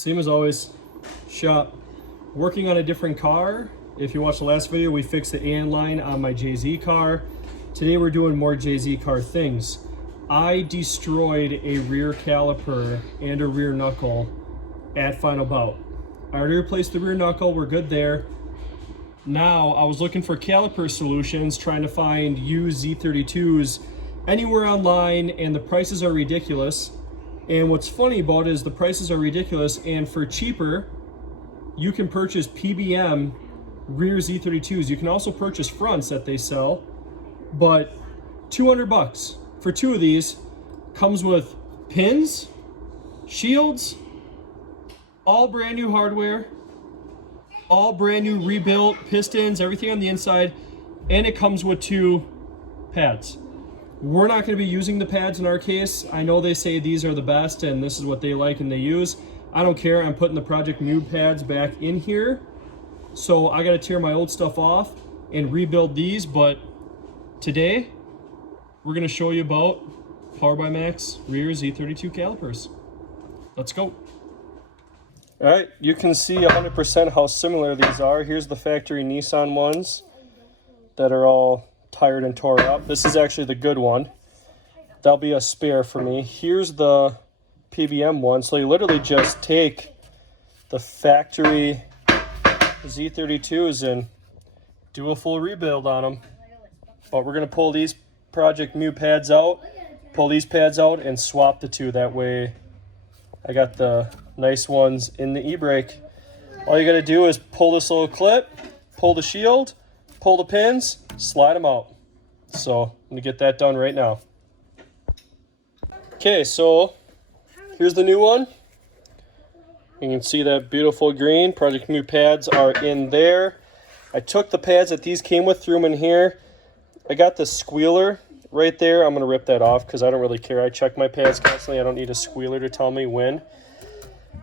Same as always, shop. Working on a different car. If you watched the last video, we fixed the AN line on my JZ car. Today we're doing more JZ car things. I destroyed a rear caliper and a rear knuckle at Final Bout. I already replaced the rear knuckle, we're good there. Now I was looking for caliper solutions, trying to find used Z32s anywhere online, and the prices are ridiculous. And what's funny about it is the prices are ridiculous, and for cheaper, you can purchase PBM rear Z32s. You can also purchase fronts that they sell, but 200 bucks for two of these. Comes with pins, shields, all brand new hardware, all brand new rebuilt pistons, everything on the inside, and it comes with two pads. We're not going to be using the pads in our case. I know they say these are the best and this is what they like and they use. I don't care. I'm putting the Project Noob pads back in here. So I got to tear my old stuff off and rebuild these. But today, we're going to show you about Power by Max Rear Z32 Calipers. Let's go. All right, you can see 100% how similar these are. Here's the factory Nissan ones that are all tired and tore up. This is actually the good one. That'll be a spare for me. Here's the PBM one. So you literally just take the factory Z32s and do a full rebuild on them. But we're going to pull these Project Mu pads out, pull these pads out, and swap the two. That way I got the nice ones in the e-brake. All you got to do is pull this little clip, pull the shield, pull the pins, slide them out. So I'm gonna get that done right now. Okay, so here's the new one. You can see that beautiful green. Project Mu pads are in there. I took the pads that these came with, threw them in here. I got the squealer right there. I'm gonna rip that off because I don't really care. I check my pads constantly. I don't need a squealer to tell me when.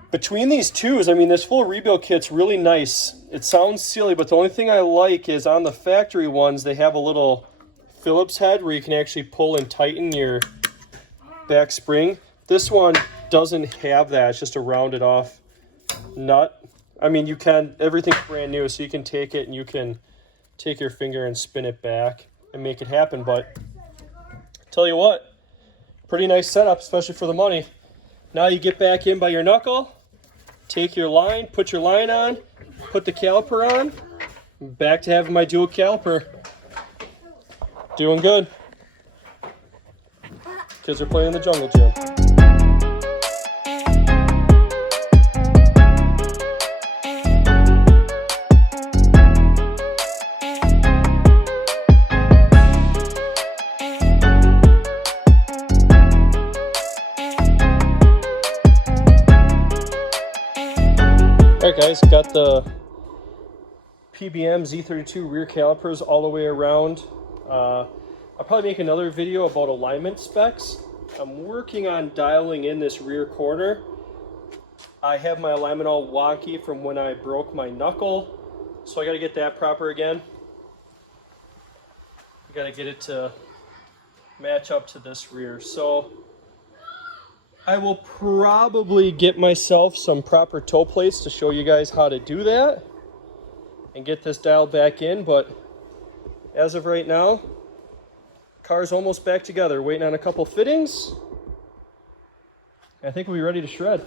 Between these twos, I mean, this full rebuild kit's really nice. It sounds silly, but the only thing I like is on the factory ones, they have a little Phillips head where you can actually pull and tighten your back spring. This one doesn't have that. It's just a rounded off nut. I mean, you can, everything's brand new, so you can take it and you can take your finger and spin it back and make it happen. But tell you what, pretty nice setup, especially for the money. Now you get back in by your knuckle, take your line, put your line on, put the caliper on, back to having my dual caliper. Doing good. Kids are playing in the jungle gym. Alright guys, got the PBM Z32 rear calipers all the way around. I'll probably make another video about alignment specs. I'm working on dialing in this rear corner. I have my alignment all wonky from when I broke my knuckle, so I got to get that proper again. I got to get it to match up to this rear. So I will probably get myself some proper toe plates to show you guys how to do that and get this dialed back in, but as of right now, car's almost back together, waiting on a couple fittings. I think we'll be ready to shred.